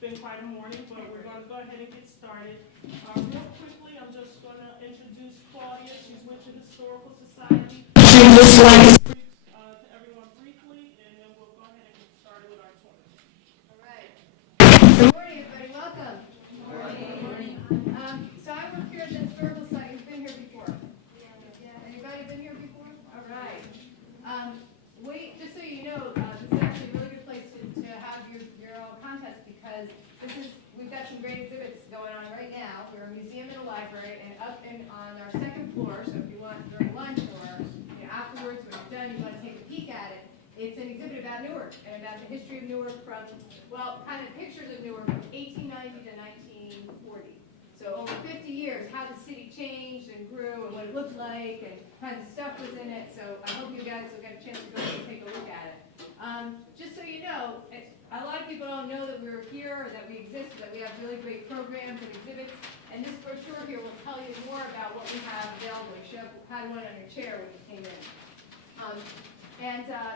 Been quite a morning, but we're going to go ahead and get started. Real quickly, I'm just going to introduce Claudia. She's with the Historical Society. To everyone briefly, and then we'll go ahead and get started with our tour. All right. Good morning, everybody. Welcome. Good morning. So I work here at the Historical Society. Who's been here before? Yeah. Anybody been here before? All right. Just so you know, this is actually a really good place to have your own contest because we've got some great exhibits going on right now. We're a museum and a library, and up and on our second floor. So if you want during lunch or afterwards when you're done, you want to take a peek at it. It's an exhibit about Newark and about the history of Newark from, well, kind of pictures of Newark from 1890 to 1940. So over 50 years, how the city changed and grew and what it looked like and kinds of stuff was in it. So I hope you guys will get a chance to go and take a look at it. Just so you know, a lot of people don't know that we're here or that we exist, that we have really great programs and exhibits. And this brochure here will tell you more about what we have available. You should have had one on your chair when you came in.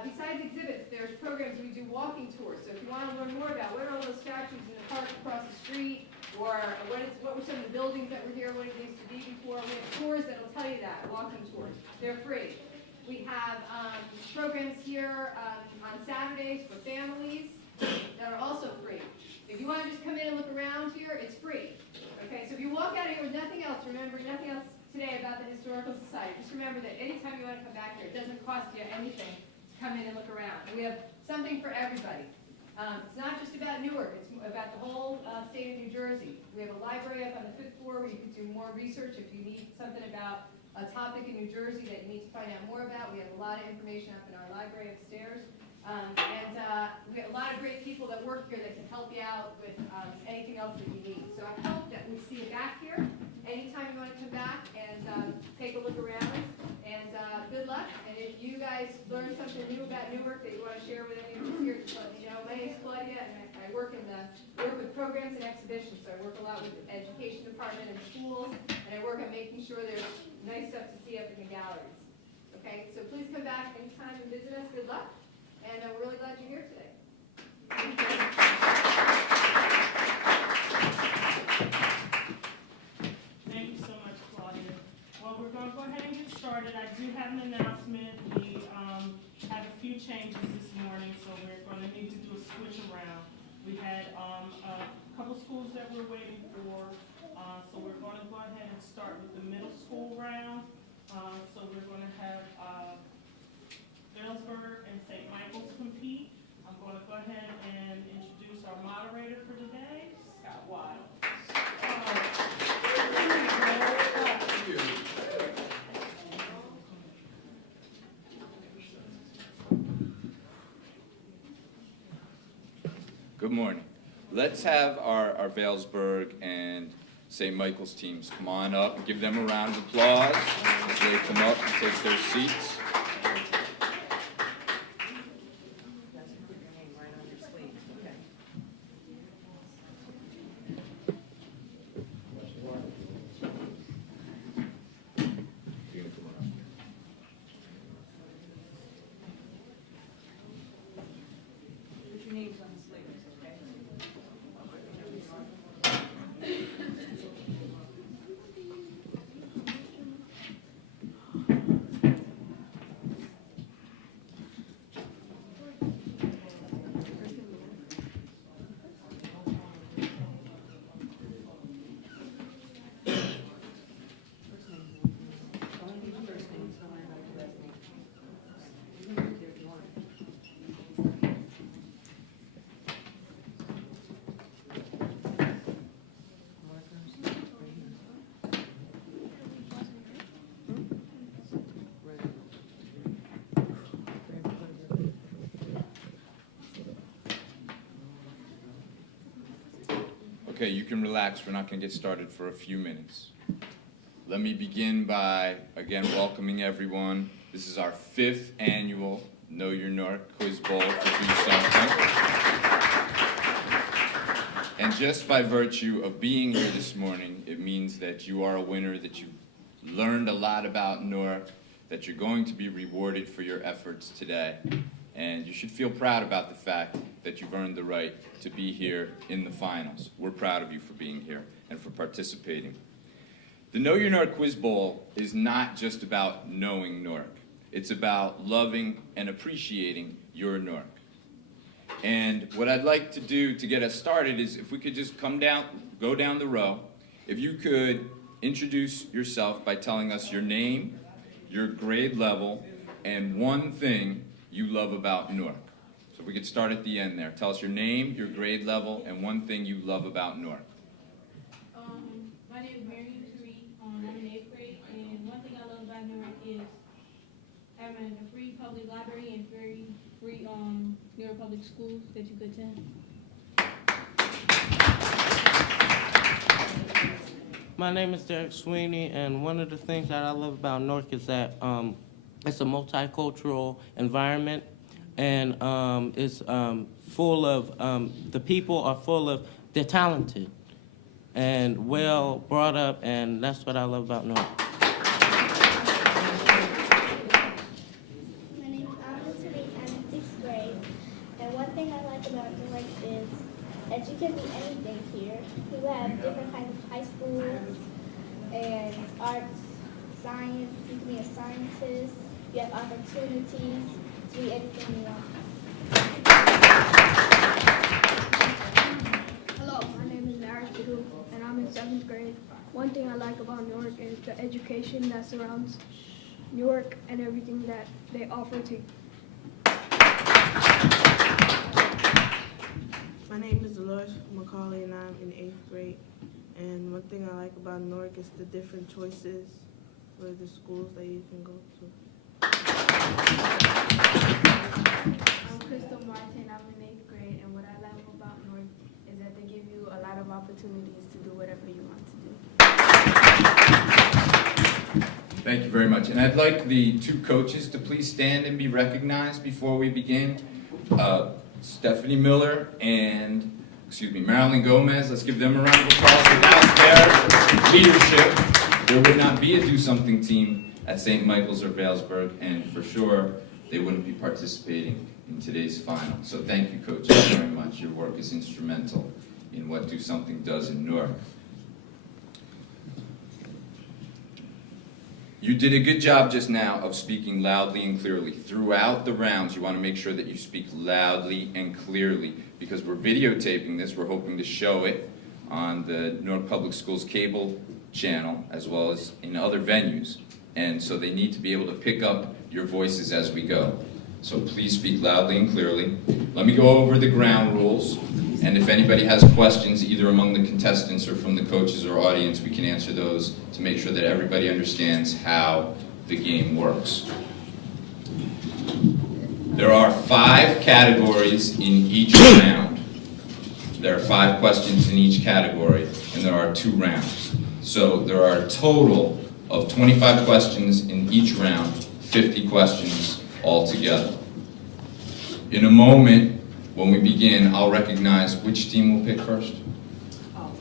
Besides exhibits, there's programs. We do walking tours. So if you want to learn more about what are all those statues in the park across the street, or what were some of the buildings that were here, what it used to be before, we have tours that will tell you that, walking tours. They're free. We have programs here on Saturdays for families that are also free. If you want to just come in and look around here, it's free. Okay, so if you walk out of here with nothing else, remember nothing else today about the Historical Society. Just remember that anytime you want to come back here, it doesn't cost you anything to come in and look around. And we have something for everybody. It's not just about Newark, it's about the whole state of New Jersey. We have a library up on the 5th floor where you can do more research if you need something about a topic in New Jersey that you need to find out more about. We have a lot of information up in our library upstairs. We have a lot of great people that work here that can help you out with anything else that you need. So I hope that we see you back here anytime you want to come back and take a look around. And good luck. And if you guys learn something new about Newark that you want to share with any of us here, just let me know. My name is Claudia, and I work with programs and exhibitions. So I work a lot with the education department and schools, and I work on making sure there's nice stuff to see up in the galleries. Okay, so please come back anytime and visit us. Good luck. And we're really glad you're here today. Thank you. Thank you so much, Claudia. Well, we're going to go ahead and get started. I do have an announcement. We have a few changes this morning, so we're going to need to do a switch around. We had a couple schools that we're waiting for, so we're going to go ahead and start with the middle school round. So we're going to have Vailsburg and St. Michael's compete. I'm going to go ahead and introduce our moderator for today, Scott Wild. Good morning. Let's have our Vailsburg and St. Michael's teams come on up and give them a round of applause as they come up and take their seats. Okay, you can relax. We're not going to get started for a few minutes. Let me begin by, again, welcoming everyone. This is our 5th annual Know Your Newark Quiz Bowl for Do Something. And just by virtue of being here this morning, it means that you are a winner, that you learned a lot about Newark, that you're going to be rewarded for your efforts today. And you should feel proud about the fact that you've earned the right to be here in the finals. We're proud of you for being here and for participating. The Know Your Newark Quiz Bowl is not just about knowing Newark. It's about loving and appreciating your Newark. And what I'd like to do to get us started is if we could just go down the row. If you could introduce yourself by telling us your name, your grade level, and one thing you love about Newark. So if we could start at the end there. Tell us your name, your grade level, and one thing you love about Newark. My name is Mary Tariq. I'm in 8th grade, and one thing I love about Newark is having a free public library and free Newark public schools that you could attend. My name is Derek Sweeney, and one of the things that I love about Newark is that it's a multicultural environment, and it's full of, the people are full of, they're talented and well brought up, and that's what I love about Newark. My name is Anna Tariq. I'm in 6th grade. And one thing I like about Newark is that you can be anything here. We have different kinds of high schools and arts, science. You can be a scientist. You have opportunities to be anything you want. Hello, my name is Nara Shadu, and I'm in 7th grade. One thing I like about Newark is the education that surrounds Newark and everything that they offer to. My name is Dolores McCauley, and I'm in 8th grade. And one thing I like about Newark is the different choices for the schools that you can go to. I'm Crystal Martin. I'm in 8th grade, and what I love about Newark is that they give you a lot of opportunities to do whatever you want to do. Thank you very much. And I'd like the 2 coaches to please stand and be recognized before we begin. Stephanie Miller and, Marilyn Gomez. Let's give them a round of applause. Without their leadership, there would not be a Do Something team at St. Michael's or Vailsburg, and for sure, they wouldn't be participating in today's final. So thank you, coaches, very much. Your work is instrumental in what Do Something does in Newark. You did a good job just now of speaking loudly and clearly. Throughout the rounds, you want to make sure that you speak loudly and clearly, because we're videotaping this. We're hoping to show it on the Newark Public Schools cable channel as well as in other venues. And so they need to be able to pick up your voices as we go. So please speak loudly and clearly. Let me go over the ground rules. And if anybody has questions, either among the contestants or from the coaches or audience, we can answer those to make sure that everybody understands how the game works. There are 5 categories in each round. There are 5 questions in each category, and there are 2 rounds. So there are a total of 25 questions in each round, 50 questions altogether. In a moment, when we begin, I'll recognize which team will pick first. It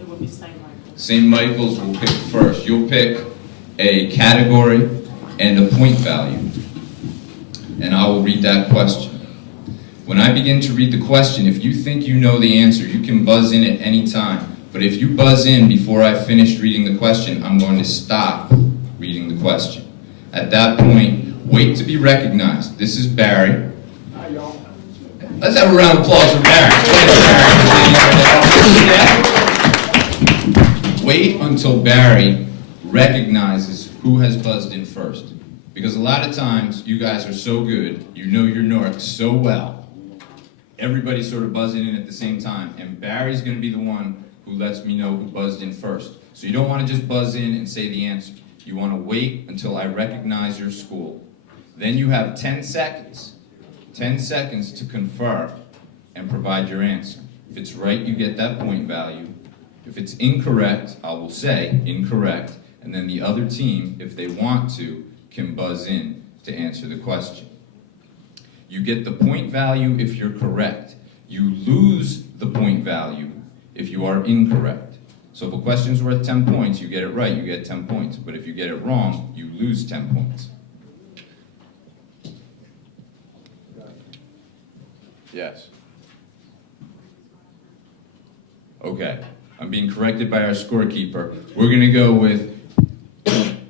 will be St. Michael's. St. Michael's will pick first. You'll pick a category and a point value. And I will read that question. When I begin to read the question, if you think you know the answer, you can buzz in at any time. But if you buzz in before I finish reading the question, I'm going to stop reading the question. At that point, wait to be recognized. This is Barry. Hi, y'all. Let's have a round of applause for Barry. Wait until Barry recognizes who has buzzed in first. Because a lot of times, you guys are so good, you know your Newark so well, everybody's sort of buzzing in at the same time, and Barry's going to be the one who lets me know who buzzed in first. So you don't want to just buzz in and say the answer. You want to wait until I recognize your school. Then you have 10 seconds to confer and provide your answer. If it's right, you get that point value. If it's incorrect, I will say incorrect, and then the other team, if they want to, can buzz in to answer the question. You get the point value if you're correct. You lose the point value if you are incorrect. So if a question's worth 10 points, you get it right, you get 10 points. But if you get it wrong, you lose 10 points. Yes. Okay. I'm being corrected by our scorekeeper. We're going to go with,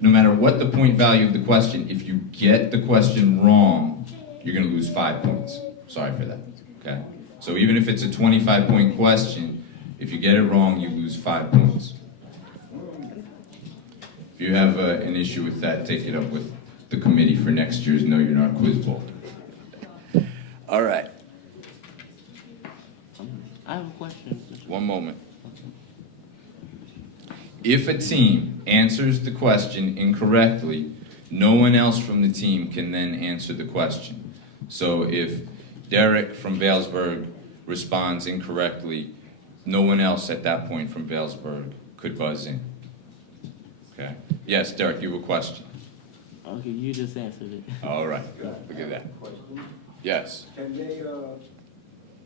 no matter what the point value of the question, if you get the question wrong, you're going to lose 5 points. Sorry for that. Okay? So even if it's a 25-point question, if you get it wrong, you lose 5 points. If you have an issue with that, take it up with the committee for next year's Know Your Not Quiz Bowl. All right. I have a question. One moment. If a team answers the question incorrectly, no one else from the team can then answer the question. So if Derek from Vailsburg responds incorrectly, no one else at that point from Vailsburg could buzz in. Okay? Yes, Derek, you have a question. Okay, you just answered it. All right. Look at that. Yes. Can they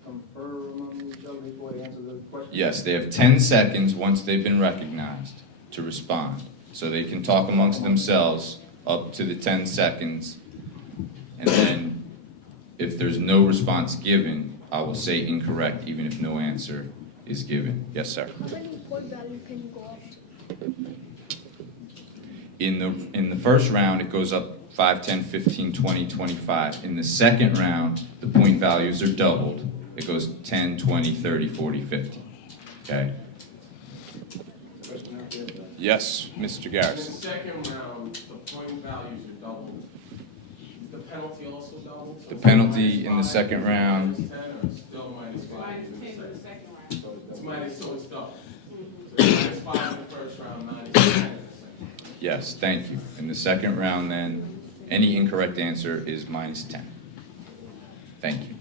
confer among each other before they answer the question? Yes, they have 10 seconds once they've been recognized to respond. So they can talk amongst themselves up to the 10 seconds. And then if there's no response given, I will say incorrect even if no answer is given. Yes, sir. How many point value can you go up to? In the first round, it goes up 5, 10, 15, 20, 25. In the second round, the point values are doubled. It goes 10, 20, 30, 40, 50. Okay? Yes, Mr. In Garrison. the second round, the point values are doubled. Is the penalty also doubled? The penalty in the second round. -10 or still -5? -10 for the second round. It's minus, so it's double. So it's -5 in the first round, -10 in the second. Yes, thank you. In the second round, then, any incorrect answer is -10. Thank you.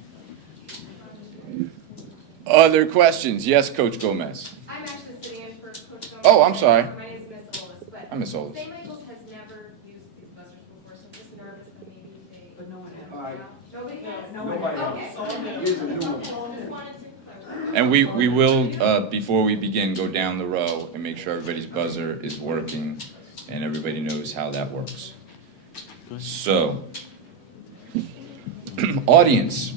Other questions? Yes, Coach Gomez. I'm actually sitting in for Coach Gomez. Oh, I'm sorry. My name is Miss Olis, but I'm Miss Olis. St. Michael's has never used these buzzers before, so I'm just nervous that maybe they. But no one has. Nobody has? Nobody Okay. Here's a new one. Just wanted to clarify. And we will, before we begin, go down the row and make sure everybody's buzzer is working and everybody knows how that works. So, audience.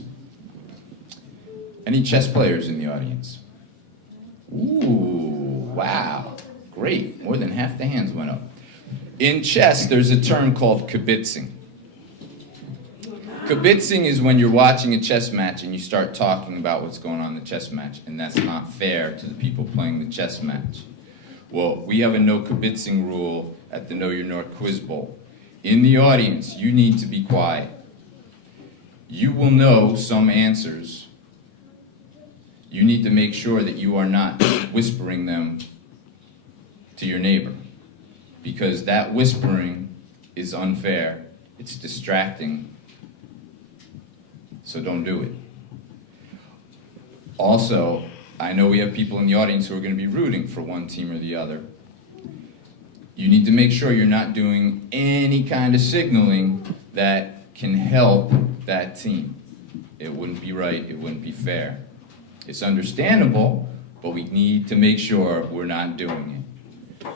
Any chess players in the audience? Ooh, wow. Great. More than half the hands went up. In chess, there's a term called kibitzing. Kibitzing is when you're watching a chess match and you start talking about what's going on in the chess match, and that's not fair to the people playing the chess match. Well, we have a no kibitzing rule at the Know Your North Quiz Bowl. In the audience, you need to be quiet. You will know some answers. You need to make sure that you are not whispering them to your neighbor, because that whispering is unfair. It's distracting. So don't do it. Also, I know we have people in the audience who are going to be rooting for one team or the other. You need to make sure you're not doing any kind of signaling that can help that team. It wouldn't be right, it wouldn't be fair. It's understandable, but we need to make sure we're not doing it.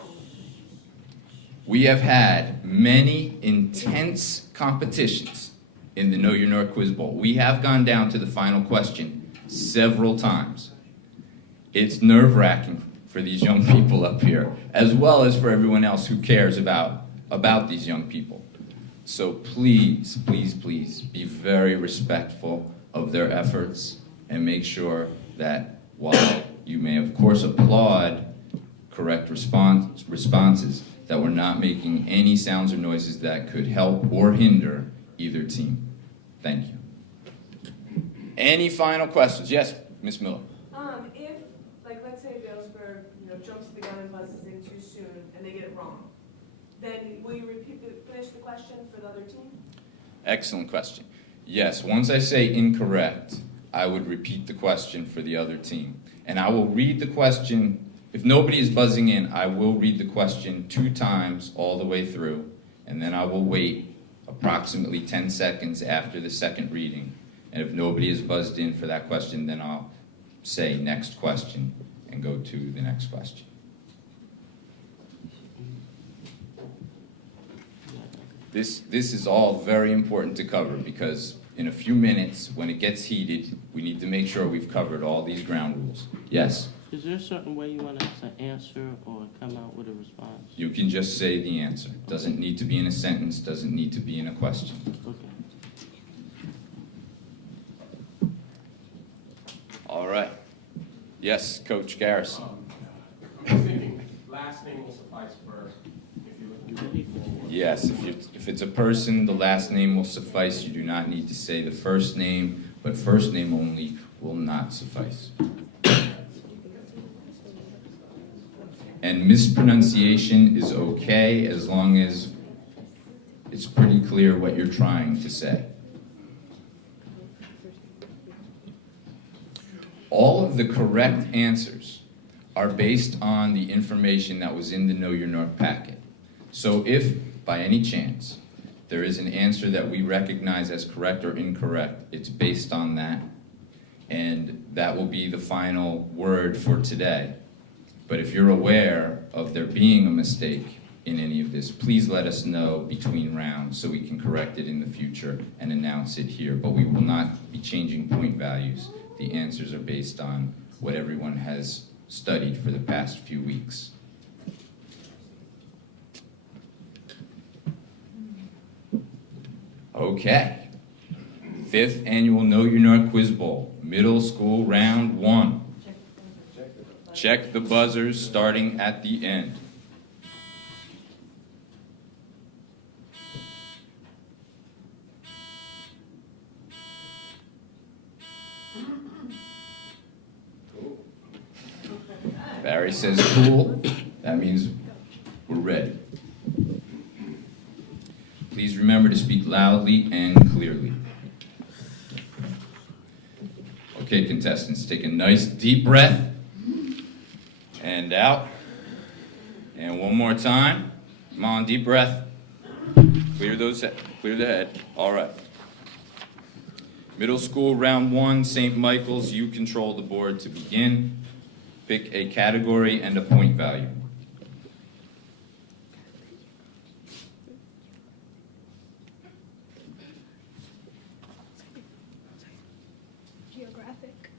We have had many intense competitions in the Know Your North Quiz Bowl. We have gone down to the final question several times. It's nerve-wracking for these young people up here, as well as for everyone else who cares about these young people. So please, please, please be very respectful of their efforts and make sure that while you may of course applaud correct responses, that we're not making any sounds or noises that could help or hinder either team. Thank you. Any final questions? Yes, Ms. Miller. If, like, let's say Vailsburg, jumps the gun and buzzes in too soon and they get it wrong, then will you finish the question for the other team? Excellent question. Yes, once I say incorrect, I would repeat the question for the other team. And I will read the question If nobody is buzzing in, I will read the question 2 times all the way through, and then I will wait approximately 10 seconds after the second reading. And if nobody is buzzed in for that question, then I'll say next question and go to the next question. This is all very important to cover because in a few minutes, when it gets heated, we need to make sure we've covered all these ground rules. Yes? Is there a certain way you want us to answer or come out with a response? You can just say the answer. Doesn't need to be in a sentence, doesn't need to be in a question. Okay. All right. Yes, Coach Garrison. I'm thinking last name will suffice for if you're looking for. Yes, if it's a person, the last name will suffice. You do not need to say the first name, but first name only will not suffice. And mispronunciation is okay as long as it's pretty clear what you're trying to say. All of the correct answers are based on the information that was in the Know Your North packet. So if, by any chance, there is an answer that we recognize as correct or incorrect, it's based on that, and that will be the final word for today. But if you're aware of there being a mistake in any of this, please let us know between rounds so we can correct it in the future and announce it here. But we will not be changing point values. The answers are based on what everyone has studied for the past few weeks. Okay. 5th Annual Know Your North Quiz Bowl, Middle School Round 1. Check the buzzers starting at the end. Barry says cool. That means we're ready. Please remember to speak loudly and clearly. Okay, contestants, take a nice deep breath. And out. And one more time. Come on, deep breath. Clear the head. All right. Middle school round 1, St. Michael's, you control the board to begin. Pick a category and a point value. Geographic.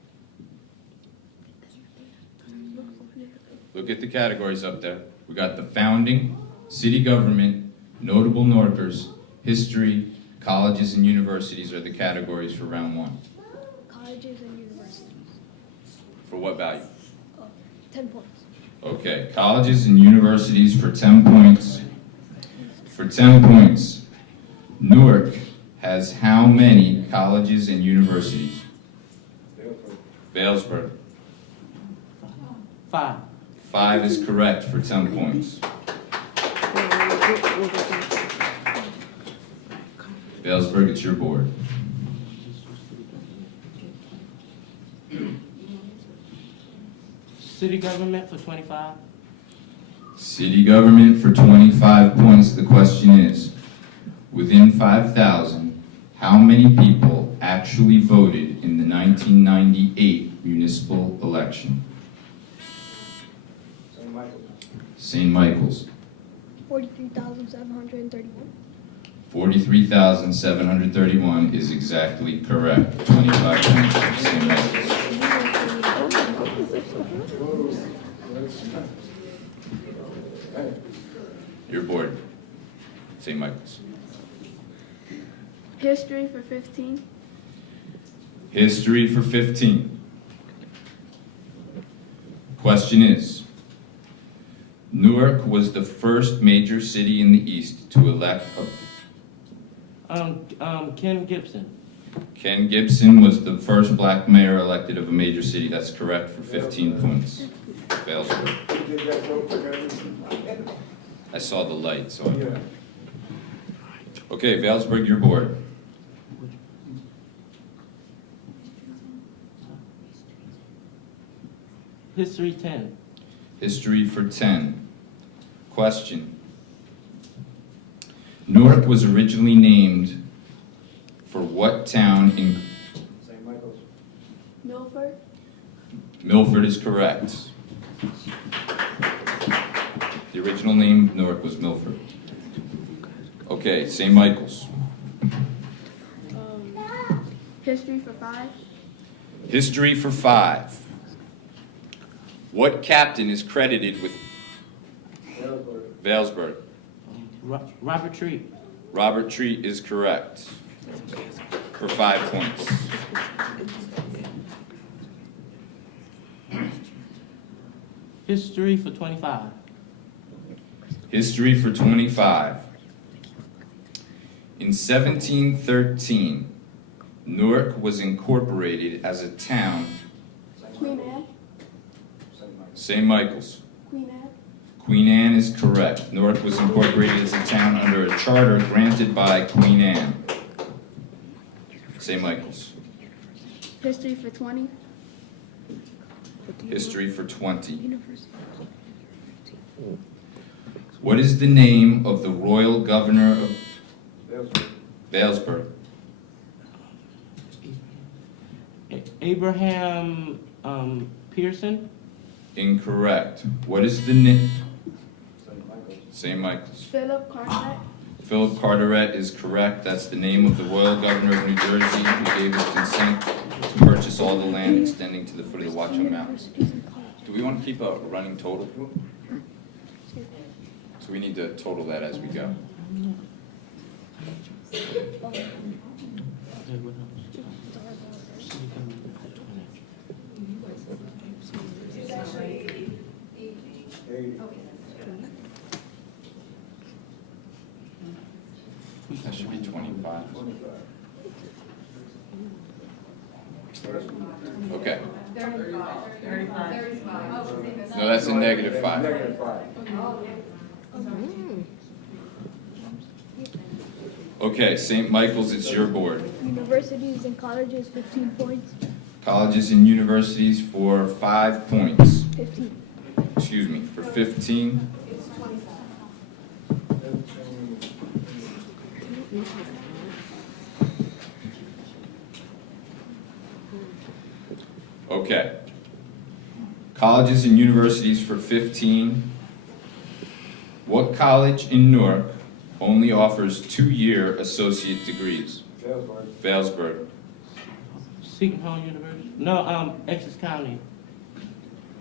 Look at the categories up there. We got the founding, city government, notable Norkers, history, colleges and universities are the categories for round 1. Colleges and universities. For what value? 10 points. Okay, colleges and universities for 10 points. For 10 points, Newark has how many colleges and universities? Vailsburg. 5. 5 is correct for 10 points. Vailsburg, it's your board. City government for 25. City government for 25 points. The question is, within 5,000, how many people actually voted in the 1998 municipal election? St. Michael's. 43,731. 43,731 is exactly correct. 25 points for St. Michael's. Your board, St. Michael's. History for 15. History for 15. Question is, Newark was the first major city in the East to elect Ken Gibson. Ken Gibson was the first black mayor elected of a major city. That's correct for 15 points. Vailsburg. I saw the light, so. Okay, Vailsburg, your board. History 10. History for 10. Question. Newark was originally named for what town in... St. Michael's. Milford. Milford is correct. The original name of Newark was Milford. Okay, St. Michael's. History for 5. History for 5. What captain is credited with Vailsburg? Robert Treat. Robert Treat is correct. For 5 points. History for 25. History for 25. In 1713, Newark was incorporated as a town. Queen Anne. St. Michael's. Queen Anne. Queen Anne is correct. Newark was incorporated as a town under a charter granted by Queen Anne. St. Michael's. History for 20. History for 20. What is the name of the royal governor of Vailsburg? Abraham Pearson. Incorrect. What is the name? St. Michael's. Philip Carteret. Philip Carteret is correct. That's the name of the royal governor of New Jersey who gave his consent to purchase all the land extending to the foot of the Watchung Mountains. Do we want to keep a running total? So we need to total that as we go. That should be 25. Okay. 35. No, that's a -5. -5. Okay, St. Michael's, it's your board. Universities and colleges, 15 points. Colleges and universities for 5 points. 15. Excuse me, for 15. It's 25. Okay. Colleges and universities for 15. What college in Newark only offers 2-year associate degrees? Vailsburg. Seton Hall University. No, Essex County.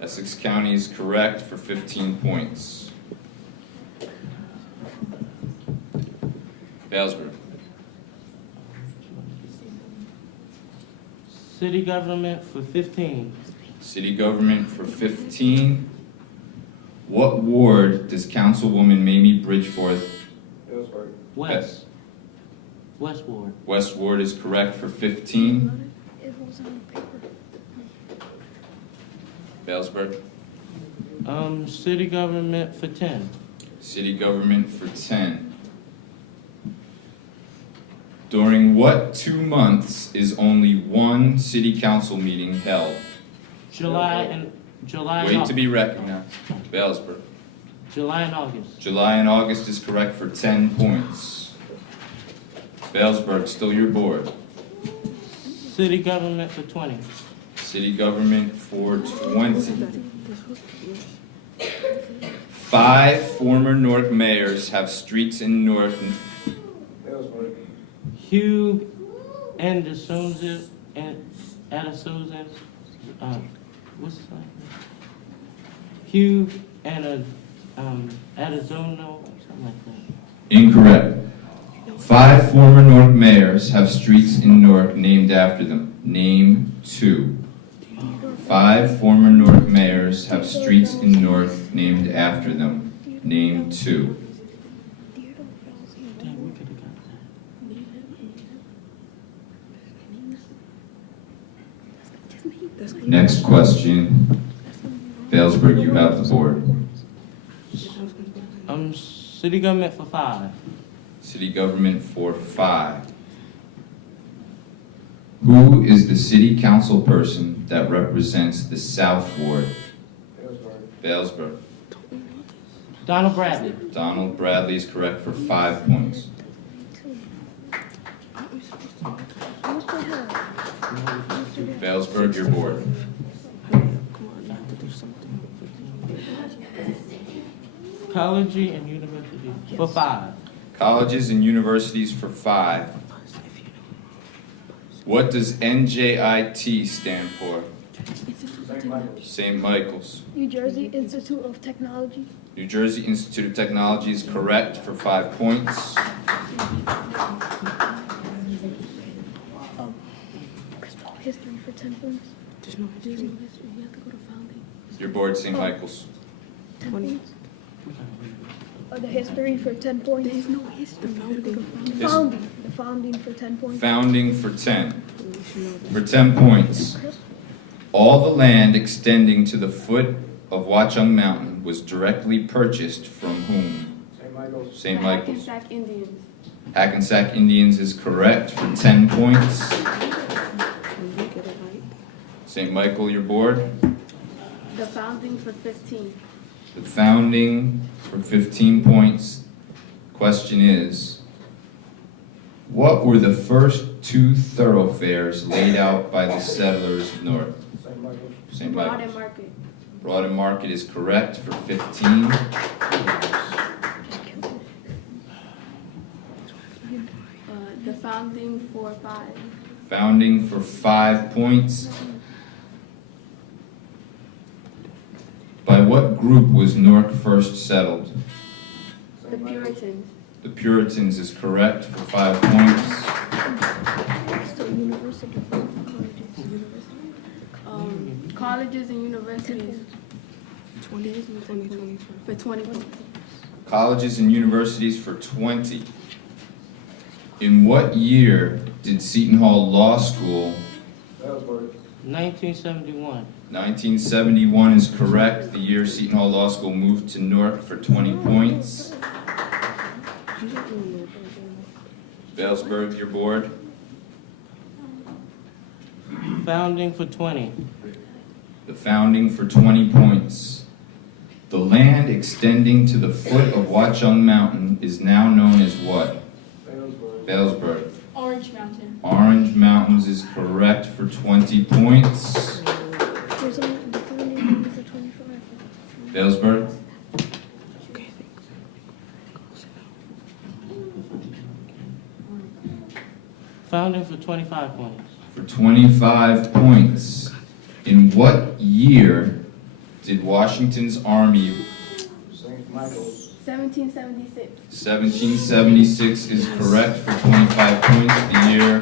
Essex County is correct for 15 points. Vailsburg. City government for 15. City government for 15. What ward does Councilwoman Mamie Bridgeforth? West. West Ward. West Ward is correct for 15. It was on paper. Vailsburg. City government for 10. City government for 10. During what 2 months is only one city council meeting held? July and Wait to be recognized. Vailsburg. July and August. July and August is correct for 10 points. Vailsburg, still your board. City government for 20. City government for 20. 5 former Newark mayors have streets in Newark. Hugh Anderson and Addison. What's his name? Hugh and Addison, something like that. Incorrect. 5 former Newark mayors have streets in Newark named after them. Name 2. 5 former Newark mayors have streets in Newark named after them. Name 2. Damn, we could have got that. Next question. Vailsburg, you have the board. City government for 5. City government for 5. Who is the city council person that represents the South Ward? Valesburg. Donald Bradley. Donald Bradley is correct for 5 points. Valesburg, your board. College and university for 5. Colleges and universities for 5. What does NJIT stand for? St. Michael's. New Jersey Institute of Technology. New Jersey Institute of Technology is correct for 5 points. History for 10 points. There's no history. You have to go to founding. Your board, St. Michael's. 10 points. The history for 10 points. There's no history. Yes. The founding for 10 points. Founding for 10. For 10 points. All the land extending to the foot of Watchung Mountain was directly purchased from whom? St. Michael's. St. Michael's. Hackensack Indians. Hackensack Indians is correct for 10 points. St. Michael, your board. The founding for 15. The founding for 15 points. Question is, what were the first 2 thoroughfares laid out by the settlers of Newark? St. Michael's. St. Broad Michael's. and Market. Broad and Market is correct for 15. The founding for 5. Founding for 5 points. By what group was Newark first settled? The Puritans. The Puritans is correct for 5 points. Colleges and universities. 20. For 20 points. Colleges and universities for 20. In what year did Seton Hall Law School? Valesburg. 1971. 1971 is correct. The year Seton Hall Law School moved to Newark for 20 points. Valesburg, your board. Founding for 20. The founding for 20 points. The land extending to the foot of Watchung Mountain is now known as what? Valesburg. Valesburg. Orange Mountain. Orange Mountains is correct for 20 points. There's only the founding for 25. Valesburg. Founding for 25 points. For 25 points. In what year did Washington's army? St. Michael's. 1776. 1776 is correct for 25 points. The year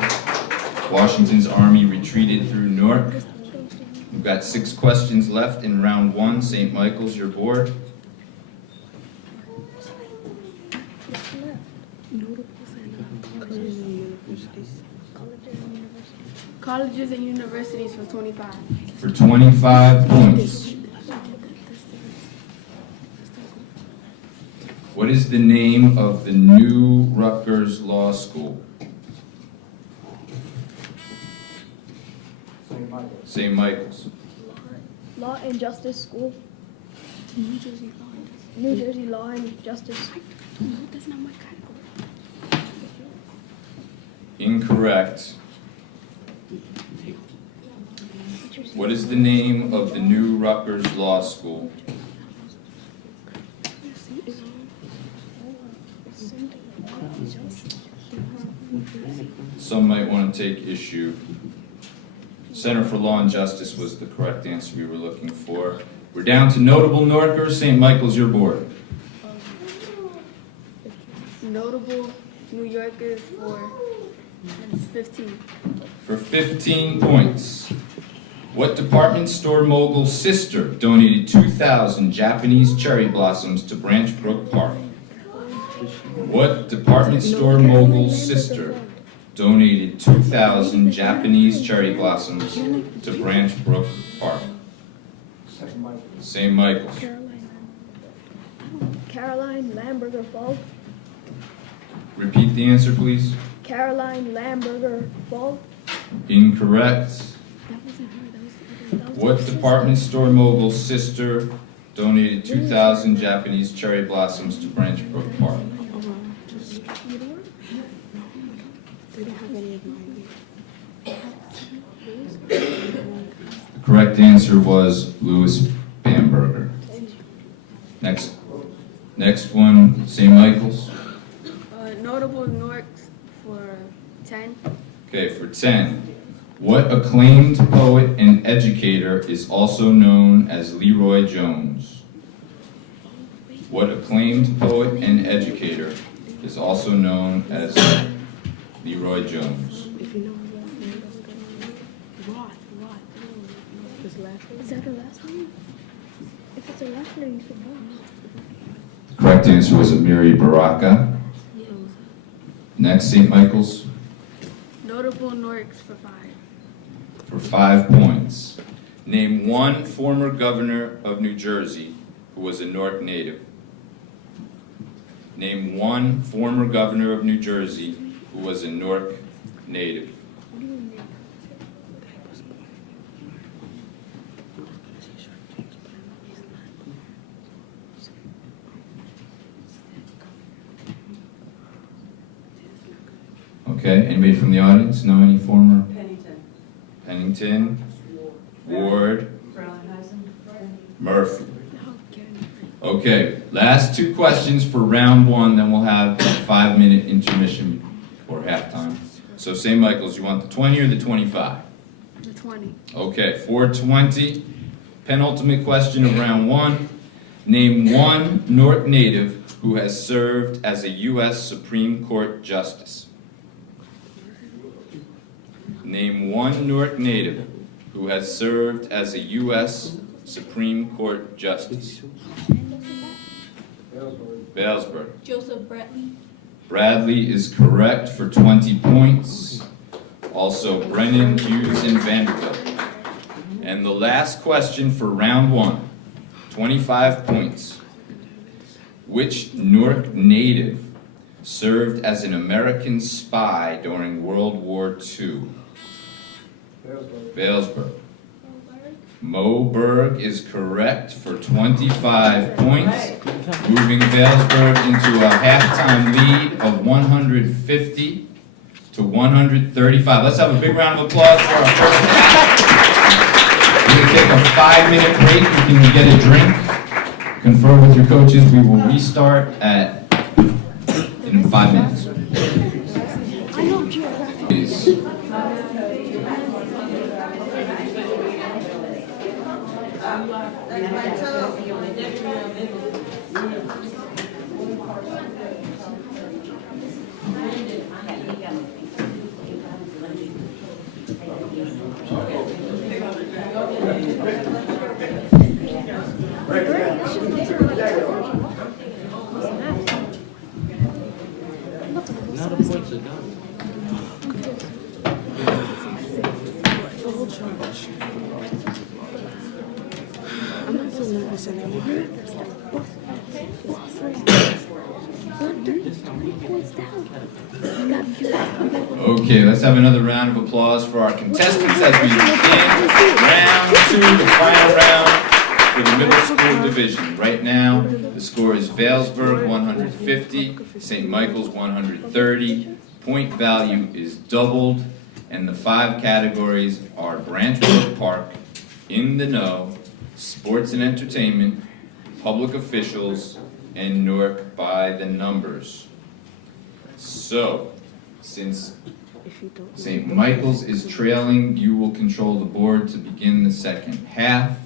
Washington's army retreated through Newark. We've got 6 questions left in round 1. St. Michael's, your board. Colleges and universities for 25. For 25 points. What is the name of the new Rutgers Law School? St. Michael's. St. Michael's. Law and Justice School. New Jersey Law. New Jersey Law and Justice. No, that's not my category. Incorrect. What is the name of the new Rutgers Law School? Some might want to take issue. Center for Law and Justice was the correct answer we were looking for. We're down to notable Newarkers. St. Michael's, your board. Notable New Yorkers for 15. For 15 points. What department store mogul's sister donated 2,000 Japanese cherry blossoms to Branch Brook Park? What department store mogul's sister donated 2,000 Japanese cherry blossoms to Branch Brook Park? St. Michael's. St. Michael's. Caroline Lamberger Falk. Repeat the answer, please. Caroline Lamberger Falk. Incorrect. That wasn't her. That was What department store mogul's sister donated 2,000 Japanese cherry blossoms to Branch Brook Park? They don't have any of mine. The correct answer was Louis Bamberger. Next one, St. Michael's. Notable Newark for 10. Okay, for 10. What acclaimed poet and educator is also known as Leroy Jones? What acclaimed poet and educator is also known as Leroy Jones? If you know his last name, Roth. His last name? Is that her last name? If it's her last name, you should know. The correct answer was Amiri Baraka. Next, St. Michael's. Notable Newarks for 5. For 5 points. Name one former governor of New Jersey who was a Newark native. Name one former governor of New Jersey who was a Newark native. Okay, anybody from the audience know any former? Pennington, Ward, Murphy. Okay, last 2 questions for round 1, then we'll have a 5-minute intermission or halftime. So St. Michael's, you want the 20 or the 25? The 20. Okay, 420. Penultimate question of round 1. Name one Newark native who has served as a U.S. Supreme Court Justice. Name one Newark native who has served as a U.S. Supreme Court Justice. Vailsburg. Joseph Bradley. Bradley is correct for 20 points. Also Brennan, Hughes, and Vanderbilt. And the last question for round 1, 25 points. Which Newark native served as an American spy during World War II? Vailsburg. Moberg is correct for 25 points, moving Vailsburg into a halftime lead of 150 to 135. Let's have a big round of applause for our first half. We're going to take a 5-minute break. You can get a drink. Confer with your coaches. We will restart in 5 minutes. Please. Now the points are done. I'm not so nervous anymore. Okay, let's have another round of applause for our contestants as we begin round 2, the final round for the middle school division. Right now, the score is Vailsburg 150, St. Michael's 130. Point value is doubled, and the 5 categories are Branch Brook Park, In the Know, Sports and Entertainment, Public Officials, and Newark by the Numbers. So, since St. Michael's is trailing, you will control the board to begin the second half.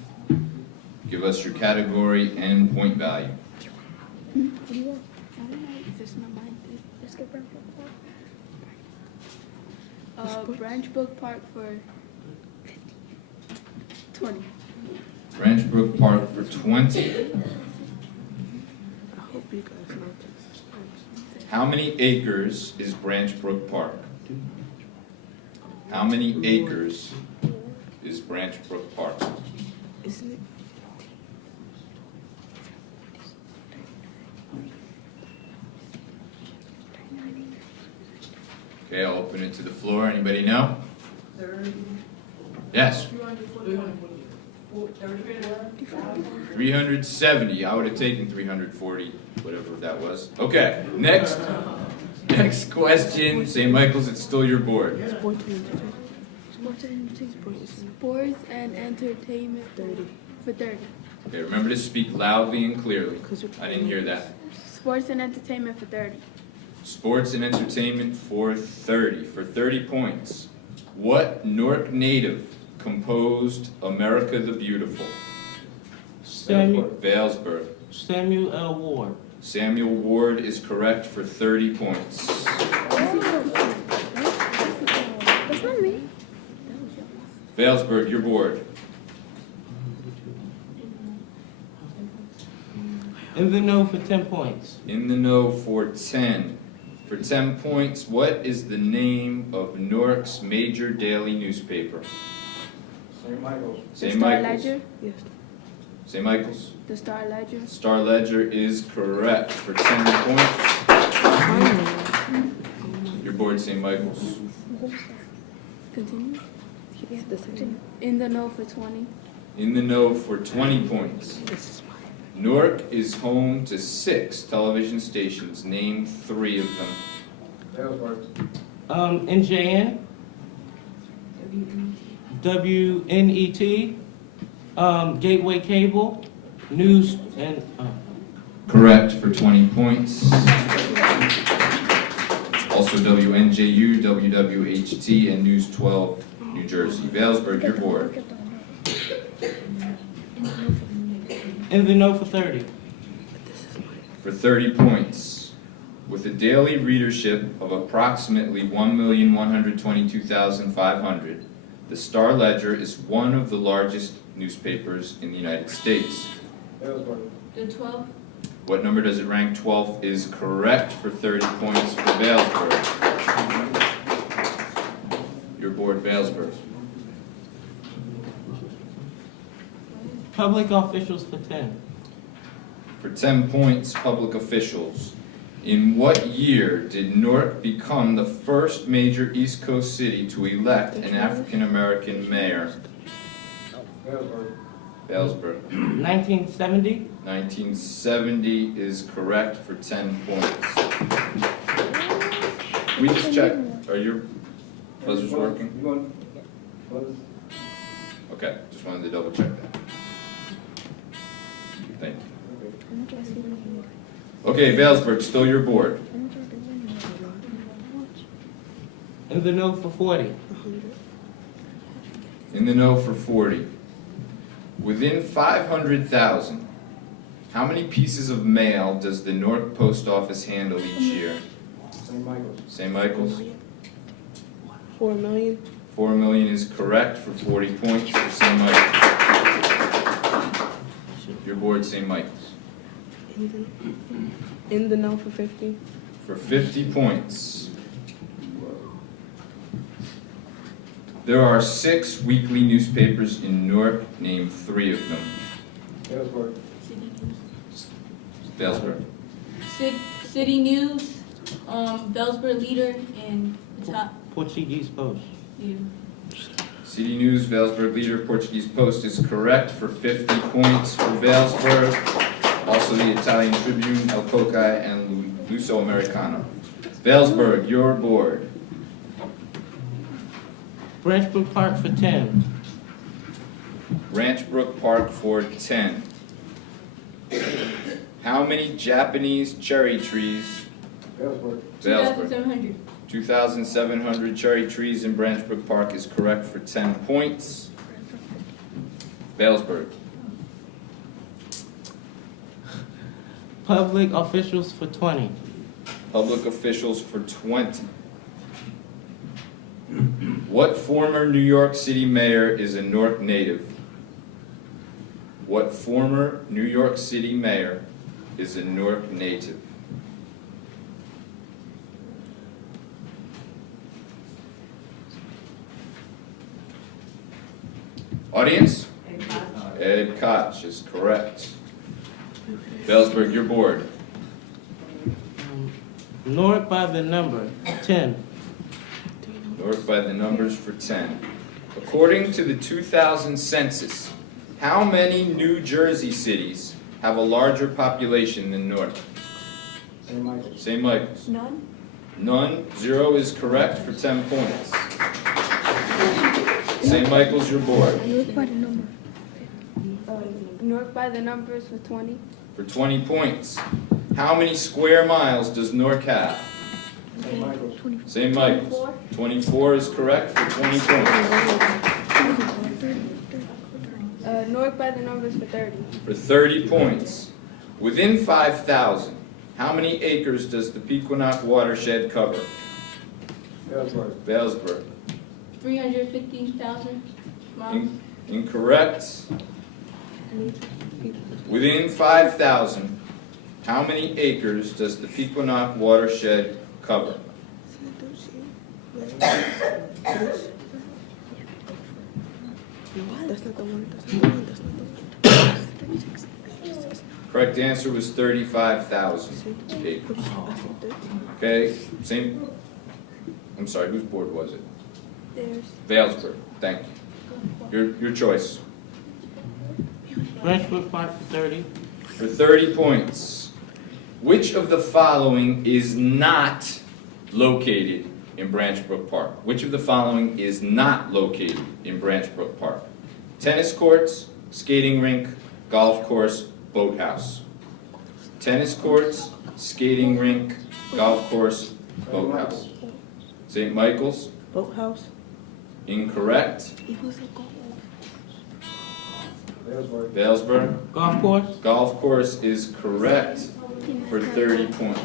Give us your category and point value. Branch Brook Park for 20. Branch Brook Park for 20. I hope you guys know this. How many acres is Branch Brook Park? How many acres is Branch Brook Park? Isn't it? Okay, I'll open it to the floor. Anybody know? 30. Yes. 370. I would have taken 340, whatever that was. Okay, next question. St. Michael's, it's still your board. Sports and entertainment for 30. Okay, remember to speak loudly and clearly. I didn't hear that. Sports and entertainment for 30. Sports and entertainment for 30. For 30 points. What Newark native composed America the Beautiful? Vailsburg. Samuel L. Ward. Samuel Ward is correct for 30 points. That's not me. Vailsburg, your board. In the know for 10 points. In the know for 10. For 10 points, what is the name of Newark's major daily newspaper? St. Michael's. St. The Star Michael's. Ledger. Yes. St. Michael's. The Star Ledger. Star Ledger is correct for 10 points. Your board, St. Michael's. Continue. In the know for 20. In the know for 20 points. Newark is home to 6 television stations. Name 3 of them. Vailsburg. NJN. WNET. Gateway Cable. News and Correct for 20 points. Also WNJU, WWHT, and News 12, New Jersey. Vailsburg, your board. in the know for 30. For 30 points. With a daily readership of approximately 1,122,500, the Star Ledger is one of the largest newspapers in the United States. Vailsburg. The 12th. What number does it rank? 12th is correct for 30 points for Vailsburg. Your board, Vailsburg. Public officials for 10. For 10 points, public officials. In what year did Newark become the first major East Coast city to elect an African-American mayor? Vailsburg. Vailsburg. 1970. 1970 is correct for 10 points. We just checked. Are your buzzers working? You want buzz? Okay, just wanted to double check that. Thank you. Okay, Vailsburg, still your board. In the know for 40. In the know for 40. Within 500,000, how many pieces of mail does the Newark Post Office handle each year? St. Michael's. St. Michael's? 4 million. 4 million is correct for 40 points for St. Michael's. Your board, St. Michael's. In the know for 50. For 50 points. There are 6 weekly newspapers in Newark. Name 3 of them. Vailsburg. Vailsburg. City News, Bellsburg Leader, and the top. Portuguese Post. Yeah. City News, Vailsburg Leader, Portuguese Post is correct for 50 points for Vailsburg. Also the Italian Tribune, El Cocai, and Luso Americano. Vailsburg, your board. Branchbrook Park for 10. Ranchbrook Park for 10. How many Japanese cherry trees? Vailsburg. Vailsburg. 2,700. 2,700 cherry trees in Branchbrook Park is correct for 10 points. Vailsburg. Public officials for 20. Public officials for 20. What former New York City mayor is a Newark native? What former New York City mayor is a Newark native? Audience? Ed Koch is correct. Vailsburg, your board. Newark by the number 10. Newark by the numbers for 10. According to the 2000 census, How many New Jersey cities have a larger population than Newark? St. Michael. St. Michael's. None. None. 0 is correct for 10 points. St. Michael's, your board. Newark by the number. Newark by the numbers for 20. For 20 points. How many square miles does Newark have? St. Michael's. St. Michael's. 24 is correct for 20 points. Newark by the numbers for 30. For 30 points. Within 5,000, how many acres does the Pequannock watershed cover? Vailsburg. Vailsburg. 350,000 miles. Incorrect. Within 5,000, how many acres does the Pequannock watershed cover? Correct answer was 35,000 acres. Okay, I'm sorry, whose board was it? Vailsburg, thank you. Your choice. Branchbrook Park for 30. For 30 points. Which of the following is not located in Branchbrook Park? Which of the following is not located in Branchbrook Park? Tennis courts, skating rink, golf course, boathouse. Tennis courts, skating rink, golf course, boathouse. St. Michael's? Boathouse. Incorrect. Vailsburg. Vailsburg? Golf course? Golf course is correct for 30 points.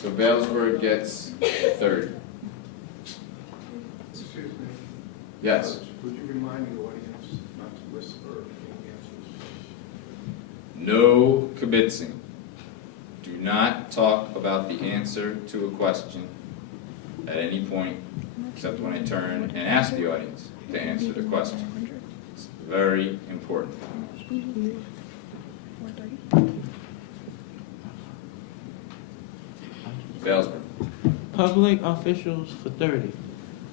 So Vailsburg gets 30. Excuse me. Yes. Would you remind the audience not to whisper any answers? No kibitzing. Do not talk about the answer to a question at any point except when I turn and ask the audience to answer the question. It's very important. Vailsburg. Public officials for 30.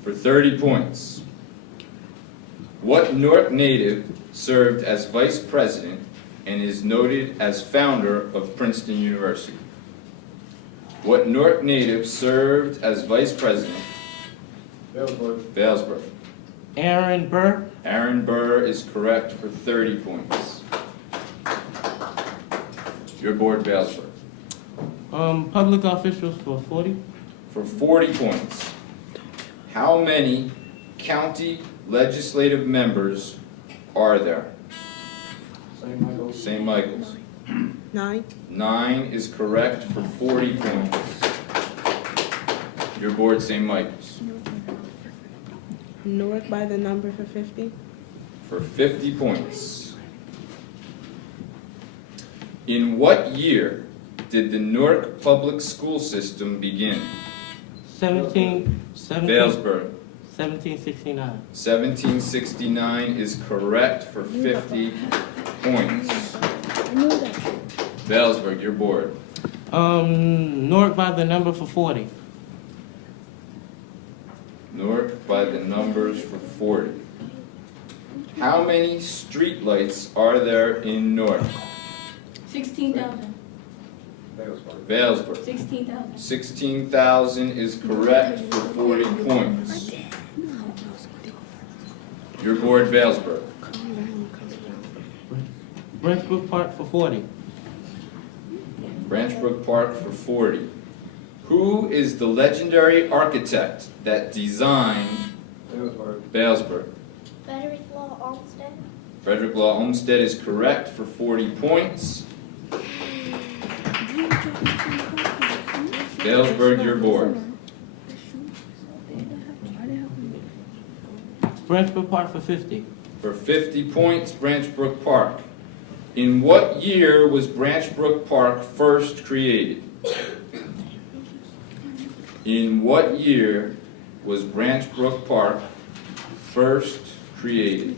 For 30 points. What Newark native served as vice president and is noted as founder of Princeton University? What Newark native served as vice president? Vailsburg. Vailsburg. Aaron Burr. Aaron Burr is correct for 30 points. Your board, Vailsburg. Public officials for 40. For 40 points. How many county legislative members are there? St. Michael's. St. Michael's. 9. 9 is correct for 40 points. Your board, St. Michael's. Newark by the number for 50. For 50 points. In what year did the Newark public school system begin? 1769. 1769 is correct for 50 points. I knew that. Vailsburg, your board. Newark by the number for 40. Newark by the numbers for 40. How many streetlights are there in Newark? 16,000. Vailsburg. Vailsburg. 16,000. 16,000 is correct for 40 points. Your board, Vailsburg. Branchbrook Park for 40. Branchbrook Park for 40. Who is the legendary architect that designed Vailsburg. Vailsburg? Frederick Law Olmsted. Frederick Law Olmsted is correct for 40 points. Vailsburg, your board. Branchbrook Park for 50. For 50 points, Branchbrook Park. In what year was Branchbrook Park first created? In what year was Branchbrook Park first created?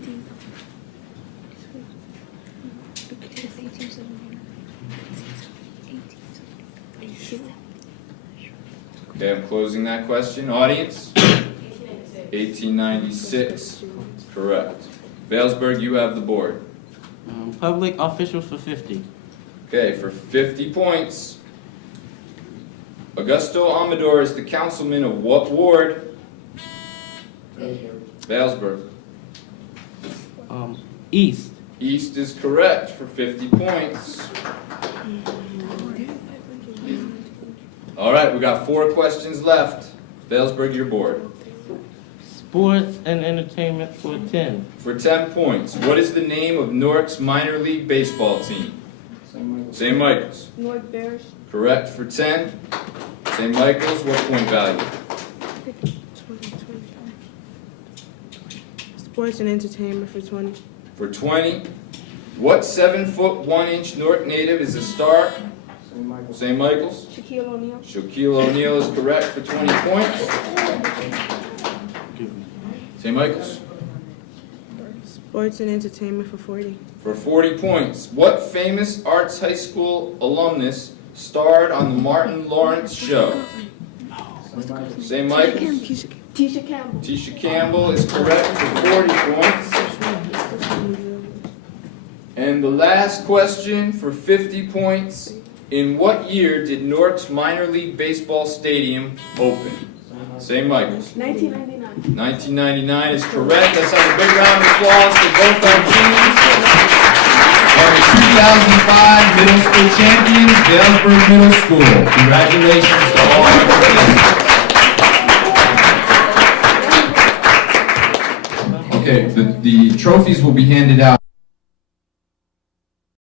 Okay, I'm closing that question. Audience? 1896. Correct. Valesburg, you have the board. Public officials for 50. Okay, for 50 points. Augusto Amador is the councilman of what ward? Valesburg. East. East is correct for 50 points. All right, we got 4 questions left. Valesburg, your board. Sports and entertainment for 10. For 10 points, what is the name of Newark's minor league baseball team? St. Michael's. Newark Bears. Correct for 10. St. Michael's, what point value? 20. Sports and entertainment for 20. For 20. What 7'1" Newark native is a star? St. Michael's. Shaquille O'Neal. Shaquille O'Neal is correct for 20 points. St. Michael's. Sports and entertainment for 40. For 40 points. What famous arts high school alumnus starred on the Martin Lawrence show? St. Michael's. Tisha Campbell. Tisha Campbell is correct for 40 points. And the last question for 50 points. In what year did Newark's minor league baseball stadium open? St. Michael's. 1999. 1999 is correct. Let's have a big round of applause for both our teams. And the 2005 middle school champions, Valesburg Middle School. Congratulations to all our kids. Okay, the trophies will be handed out.